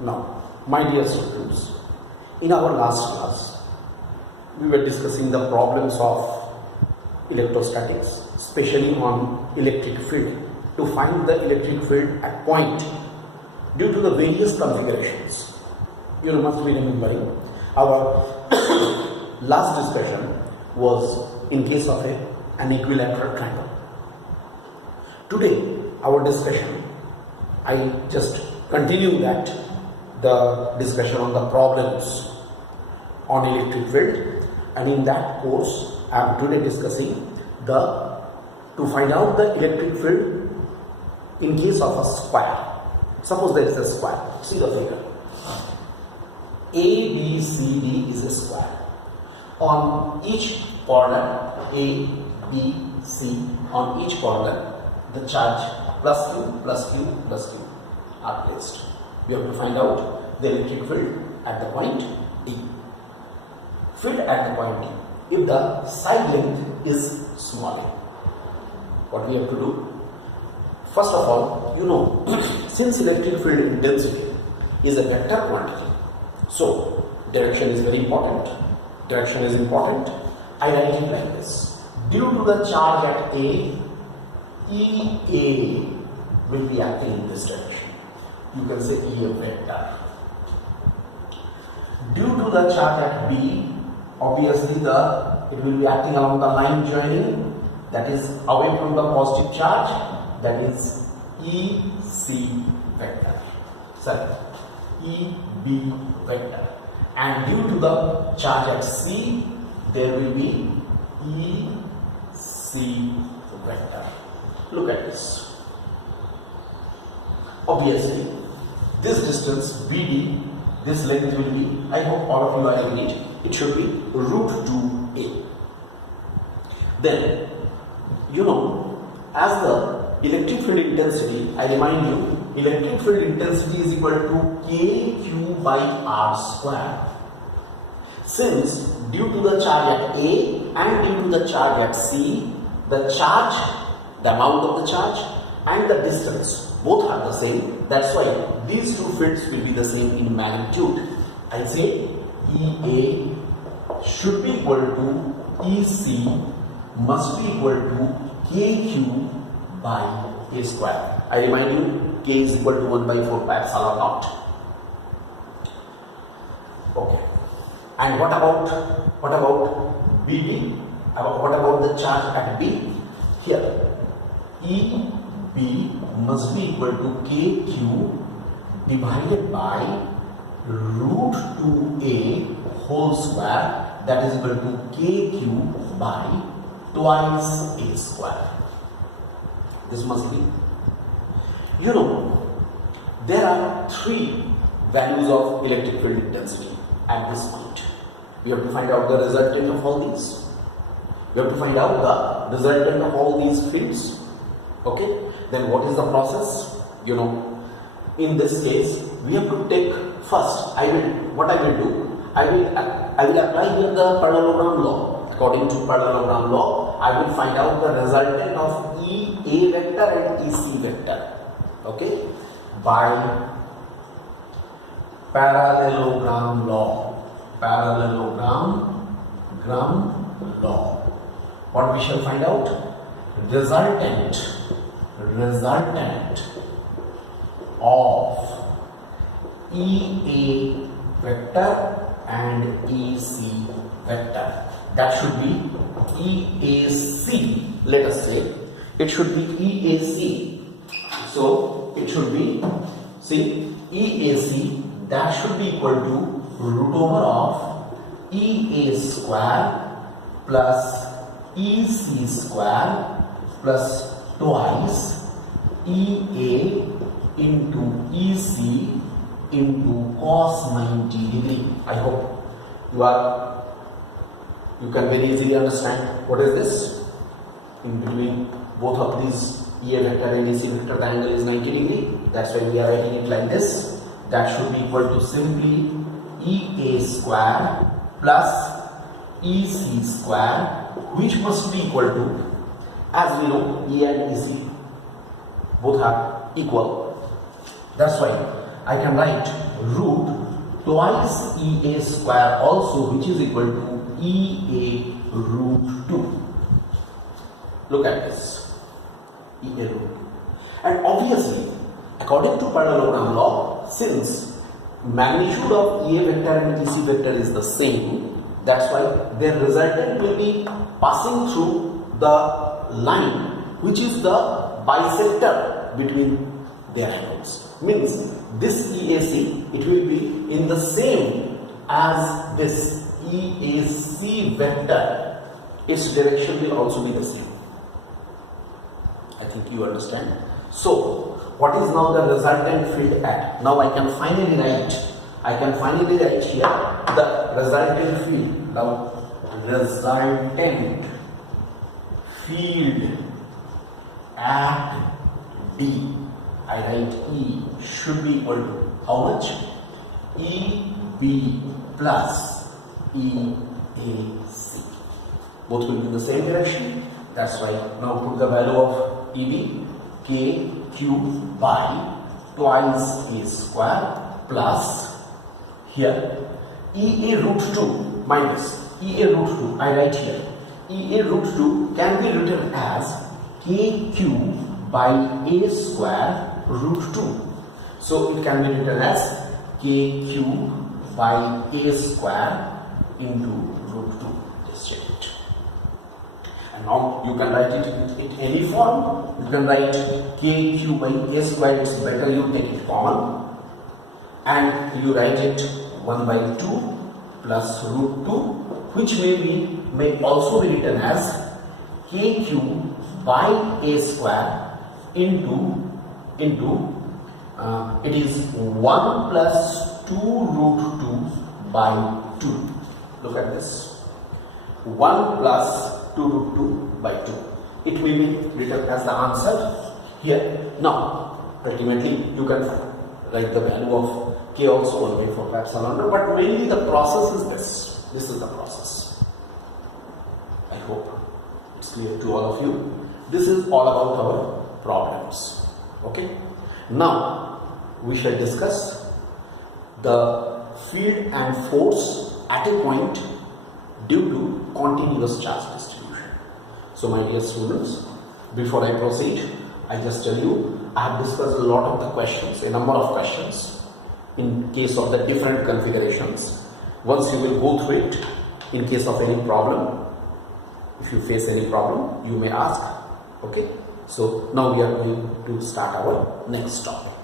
Now, my dear students, in our last class, we were discussing the problems of electrostatics, especially on electric field, to find the electric field at point due to the various configurations. You must be remembering our last discussion was in case of an equilateral triangle. Today, our discussion, I just continue the discussion on the problems on electric field, and in that course I am today discussing to find out the electric field in case of a square. Suppose there is a square. See the figure. ABCD is a square. On each corner A, B, C, on each corner the charge plus Q, plus Q, plus Q are placed. We have to find out the electric field at the point D. Field at the point D. If the side length is small, what we have to do? First of all, you know, since electric field intensity is a vector quantity, so direction is very important. Direction is important. I write it like this. Due to the charge at A, EA will be acting in this direction. You can say EA vector. Due to the charge at B, obviously it will be acting along the line joining, that is away from the positive charge, that is EC vector. Sorry, EB vector. And due to the charge at C, there will be EC vector. Look at this. Obviously, this distance BD, this length will be, I hope all of you are agreed, it should be root 2A. Then, you know, as the electric field intensity, I remind you, electric field intensity is equal to KQ by R square. Since due to the charge at A and due to the charge at C, the charge, the amount of the charge and the distance both are the same. That's why these two fields will be the same in magnitude. I say EA should be equal to EC must be equal to KQ by A square. I remind you, K is equal to 1 by 4 pi epsilon naught. Okay. And what about BB? What about the charge at B? Here, EB must be equal to KQ divided by root 2A whole square, that is equal to KQ by twice A square. This must be. You know, there are three values of electric field intensity at this point. We have to find out the resultant of all these. We have to find out the resultant of all these fields. Okay? Then what is the process? You know, in this case, we have to take first. I will apply here the parallelogram law. According to parallelogram law, I will find out the resultant of EA vector and EC vector. Okay? By parallelogram law. What we shall find out? Resultant of EA vector and EC vector. That should be EAC. Let us say it should be EAC. So it should be, see, EAC, that should be equal to root over of EA square plus EC square plus twice EA into EC into cos 90 degree. I hope you can very easily understand what is this. In between both of these EA vector and EC vector, the angle is 90 degree. That's why we are writing it like this. That should be equal to simply EA square plus EC square, which must be equal to, as we know, E and EC both are equal. That's why I can write root twice EA square also, which is equal to EA root 2. Look at this, EA root 2. And obviously, according to parallelogram law, since magnitude of EA vector and EC vector is the same, that's why their resultant will be passing through the line which is the bisector between their angles. Means this EAC, it will be in the same as this EAC vector. Its direction will also be the same. I think you understand. So what is now the resultant field at? Now I can finally write here the resultant field. Now resultant field at D, I write E should be equal to how much? EB plus EAC. Both will be in the same direction. That's why now put the value of EB, KQ by twice A square plus here EA root 2 minus EA root 2. I write here EA root 2 can be written as KQ by A square root 2. So it can be written as KQ by A square into root 2. Just check it. And now you can write it in any form. You can write KQ by A square. It's better you take it common. And you write it 1 by 2 plus root 2, which may also be written as KQ by A square into it is 1 plus 2 root 2 by 2. Look at this. 1 plus 2 root 2 by 2. It will be written as the answer here. Now, ultimately you can write the value of K also 1 by 4 pi epsilon naught, but mainly the process is this. This is the process. I hope it's clear to all of you. This is all about our problems. Okay. Now we shall discuss the field and force at a point due to continuous charge distribution. So my dear students, before I proceed, I just tell you I have discussed a lot of the questions, a number of questions in case of the different configurations. Once you will go through it, in case of any problem, if you face any problem, you may ask. Okay, so now we are going to start our next topic.